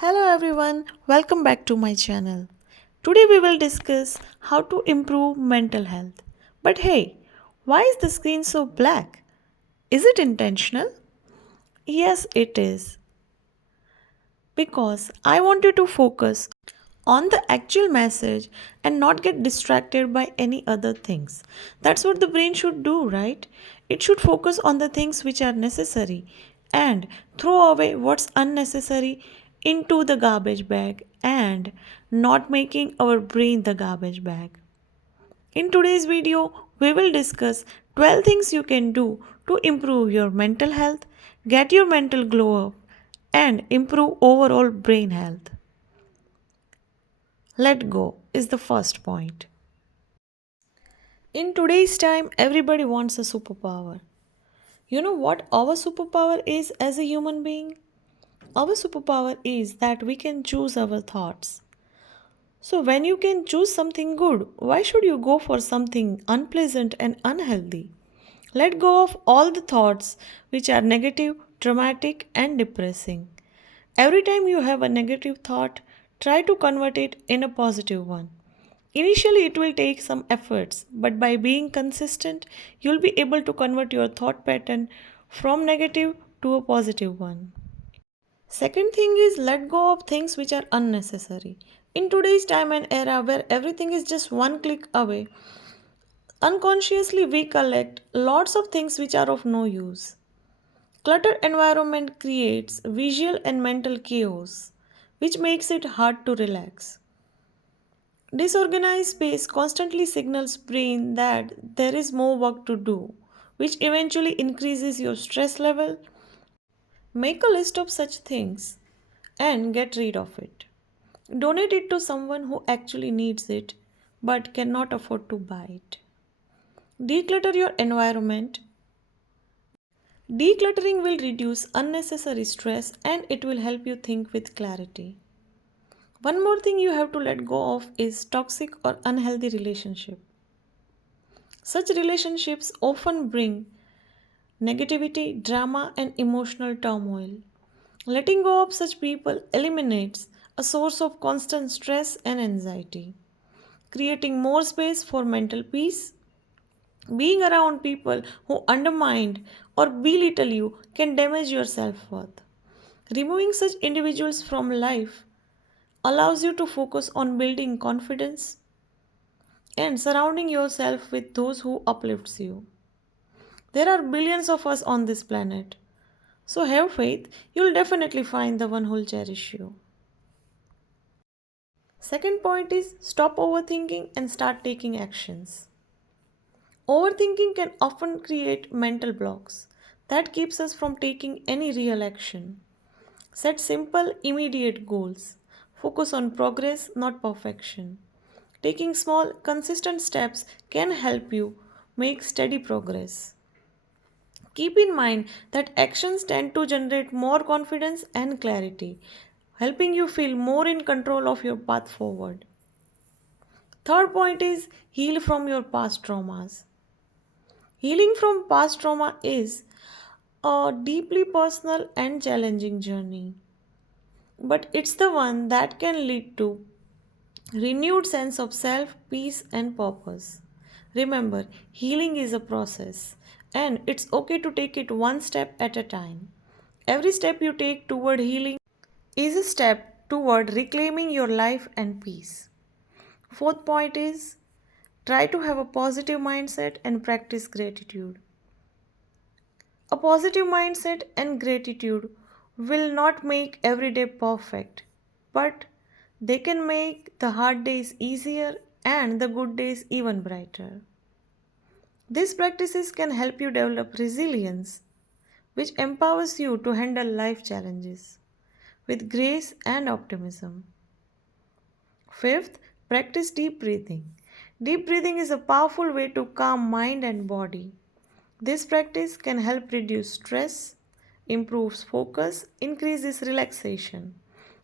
Hello everyone, welcome back to my channel. Today we will discuss how to improve mental health. But hey, why is the screen so black? Is it intentional? Yes, it is. Because I want you to focus on the actual message and not get distracted by any other things. That's what the brain should do, right? It should focus on the things which are necessary and throw away what's unnecessary into the garbage bag and not making our brain the garbage bag. In today's video, we will discuss 12 things you can do to improve your mental health, get your mental glow up, and improve overall brain health. Let go is the first point. In today's time, everybody wants a superpower. You know what our superpower is as a human being? Our superpower is that we can choose our thoughts. So, when you can choose something good, why should you go for something unpleasant and unhealthy? Let go of all the thoughts which are negative, traumatic, and depressing. Every time you have a negative thought, try to convert it in a positive one. Initially, it will take some efforts, but by being consistent, you'll be able to convert your thought pattern from negative to a positive one. Second thing is let go of things which are unnecessary. In today's time and era where everything is just one click away, unconsciously we collect lots of things which are of no use. Cluttered environment creates visual and mental chaos, which makes it hard to relax. Disorganized space constantly signals brain that there is more work to do, which eventually increases your stress level. Make a list of such things and get rid of it. Donate it to someone who actually needs it but cannot afford to buy it. Declutter your environment. Decluttering will reduce unnecessary stress and it will help you think with clarity. One more thing you have to let go of is toxic or unhealthy relationship. Such relationships often bring negativity, drama, and emotional turmoil. Letting go of such people eliminates a source of constant stress and anxiety, creating more space for mental peace. Being around people who undermine or belittle you can damage your self worth. Removing such individuals from life allows you to focus on building confidence and surrounding yourself with those who uplifts you. There are billions of us on this planet. So have faith, you'll definitely find the one who'll cherish you. Second point is stop overthinking and start taking actions. Overthinking can often create mental blocks that keeps us from taking any real action. Set simple, immediate goals. Focus on progress, not perfection. Taking small, consistent steps can help you make steady progress. Keep in mind that actions tend to generate more confidence and clarity, helping you feel more in control of your path forward. Third point is heal from your past traumas. Healing from past trauma is a deeply personal and challenging journey, but it's the one that can lead to renewed sense of self, peace and purpose. Remember, healing is a process and it's okay to take it one step at a time. Every step you take toward healing is a step toward reclaiming your life and peace. Fourth point is try to have a positive mindset and practice gratitude. A positive mindset and gratitude will not make every day perfect, but they can make the hard days easier and the good days even brighter. These practices can help you develop resilience, which empowers you to handle life challenges with grace and optimism. Fifth, practice deep breathing. Deep breathing is a powerful way to calm mind and body. This practice can help reduce stress, improves focus, increases relaxation,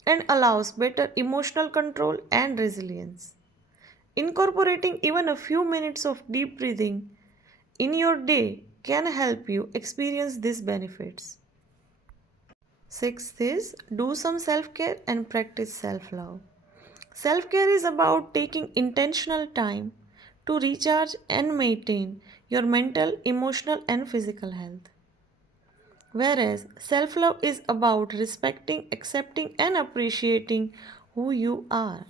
and allows better emotional control and resilience. Incorporating even a few minutes of deep breathing in your day can help you experience these benefits. Sixth is do some self care and practice self love. Self care is about taking intentional time to recharge and maintain your mental, emotional, and physical health. Whereas self love is about respecting, accepting, and appreciating who you are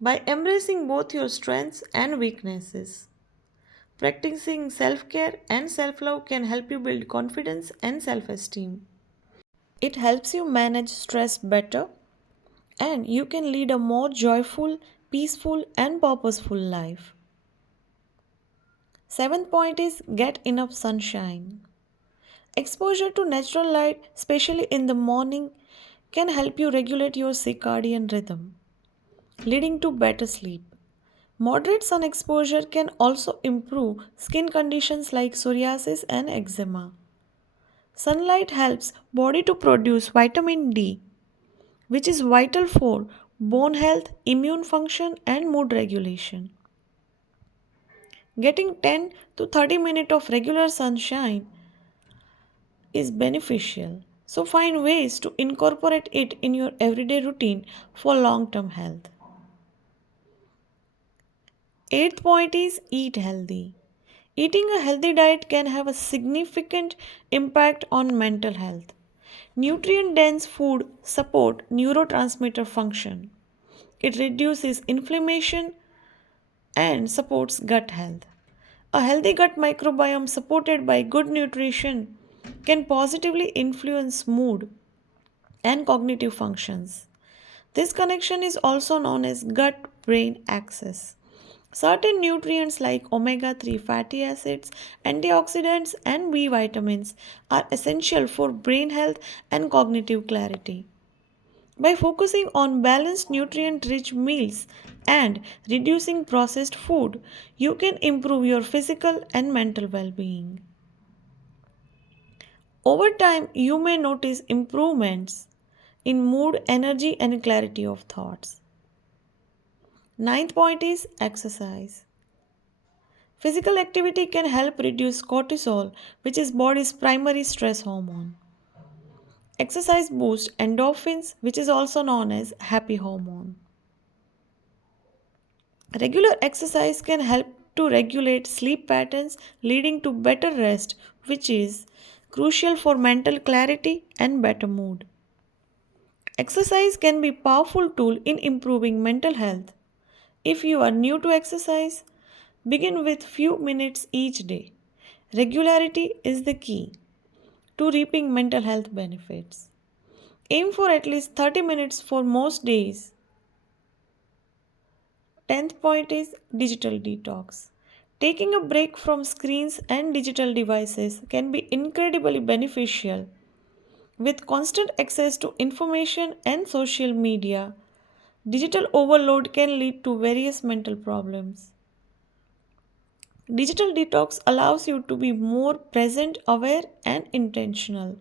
by embracing both your strengths and weaknesses. Practicing self care and self love can help you build confidence and self esteem. It helps you manage stress better and you can lead a more joyful, peaceful, and purposeful life. Seventh point is get enough sunshine. Exposure to natural light, especially in the morning, can help you regulate your circadian rhythm, leading to better sleep. Moderate sun exposure can also improve skin conditions like psoriasis and eczema. Sunlight helps body to produce vitamin D, which is vital for bone health, immune function and mood regulation. Getting 10 to 30 minutes of regular sunshine is beneficial. So find ways to incorporate it in your everyday routine for long-term health. Eighth point is eat healthy. Eating a healthy diet can have a significant impact on mental health. Nutrient dense food support neurotransmitter function. It reduces inflammation and supports gut health. A healthy gut microbiome supported by good nutrition can positively influence mood and cognitive functions. This connection is also known as gut brain axis. Certain nutrients like omega 3 fatty acids, antioxidants, and B vitamins are essential for brain health and cognitive clarity. By focusing on balanced nutrient rich meals and reducing processed food, you can improve your physical and mental well being. Over time, you may notice improvements in mood, energy, and clarity of thoughts. Ninth point is exercise. Physical activity can help reduce cortisol, which is body's primary stress hormone. Exercise boosts endorphins, which is also known as happy hormone. Regular exercise can help to regulate sleep patterns, leading to better rest, which is crucial for mental clarity and better mood. Exercise can be a powerful tool in improving mental health. If you are new to exercise, begin with few minutes each day. Regularity is the key to reaping mental health benefits. Aim for at least 30 minutes for most days. 10th point is digital detox. Taking a break from screens and digital devices can be incredibly beneficial. With constant access to information and social media, digital overload can lead to various mental problems. Digital detox allows you to be more present, aware, and intentional.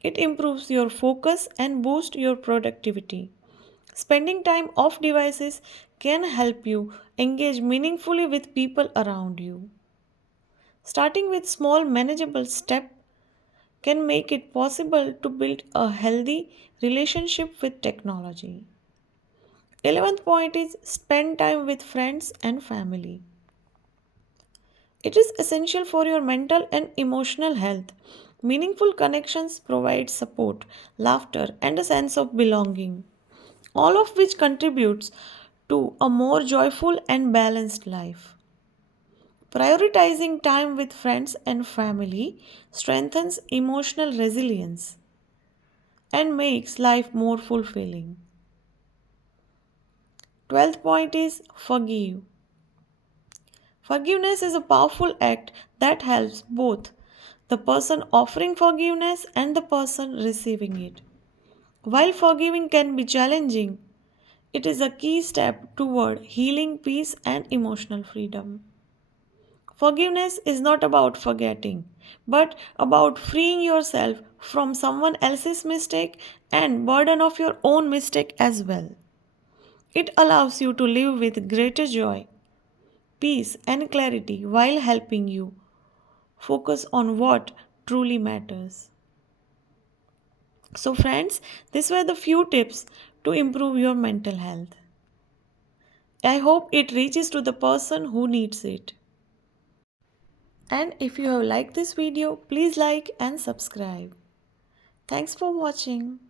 It improves your focus and boosts your productivity. Spending time off devices can help you engage meaningfully with people around you. Starting with small manageable steps can make it possible to build a healthy relationship with technology. 11th point is spend time with friends and family. It is essential for your mental and emotional health. Meaningful connections provide support, laughter, and a sense of belonging, all of which contributes to a more joyful and balanced life. Prioritizing time with friends and family strengthens emotional resilience and makes life more fulfilling. 12th point is forgive. Forgiveness is a powerful act that helps both the person offering forgiveness and the person receiving it. While forgiving can be challenging, it is a key step toward healing, peace, and emotional freedom. Forgiveness is not about forgetting, but about freeing yourself from someone else's mistake and burden of your own mistake as well. It allows you to live with greater joy, peace, and clarity while helping you focus on what truly matters. So, friends, these were the few tips to improve your mental health. I hope it reaches to the person who needs it. And if you have liked this video, please like and subscribe. Thanks for watching.